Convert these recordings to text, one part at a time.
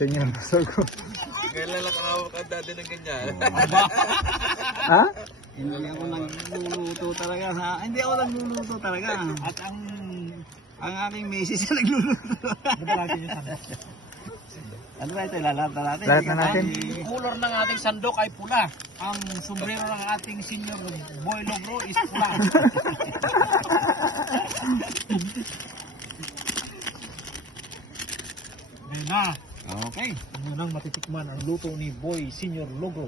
Senyor Sorgo. Kailan lang kahawak ang dati ng ganyan. Ha? Hindi ako nagluluto talaga hindi ako nagluluto talaga. At ang aking misis na nagluluto. Ano ba ito? Lahat na natin. Lahat na natin. Ang color ng ating sandok ay pula. Ang sombrero ng ating senior boy logro is pula. Ngayon na. Okay. Munang matitikman ang luto ni Boy Senior Logro.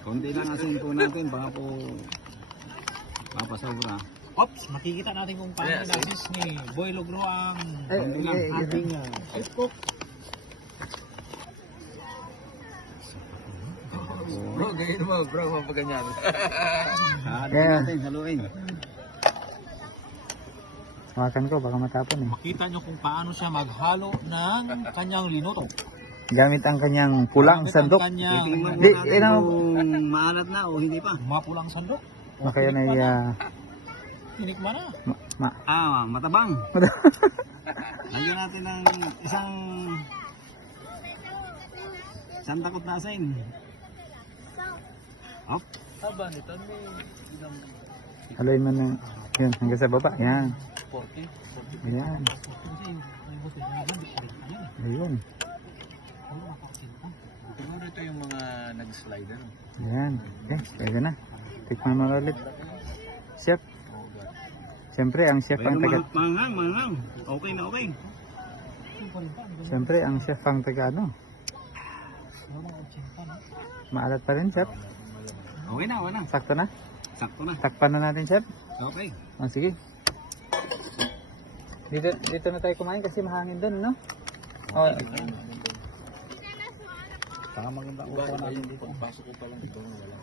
Konti lang asin po natin. Baka po papasobra. Ops, makikita natin kung paano inasis ni Boy Logro ang ating cook. Bro, ganyan mo bro, mapaganyan. Haluin natin, haluin. Makan ko, baka matapon eh. Makita nyo kung paano siya maghalo ng kanyang linuto. Gamit ang kanyang pulang Gamit ang sandok. kanyang Titingnan Di, mo natin kung maalat na o hindi pa. mapulang sandok. Baka yan ay Tinikman na. Matabang. Lagyan natin ng isang takot na asin. Up. Haba nito ni ilang haloy mo na. Yun, hanggang sa baba. Yan. 40. Yan. Ayun. Siguro ito yung mga nag-slide ano. Yan. Okay, pwede na. Tikman mo ulit. Chef. Siyempre, ang chef ang taga... Mangang. Okay na okay. Siyempre, ang chef ang taga ano. Maalat pa rin, chef. Okay na, wala. Sakto na. Sakto na. Takpan na natin, chef. Okay. Oh, sige. Dito na tayo kumain kasi mahangin doon, no? Oh, Saka maganda Diba, yung pagpasok ko pa lang ito, wala.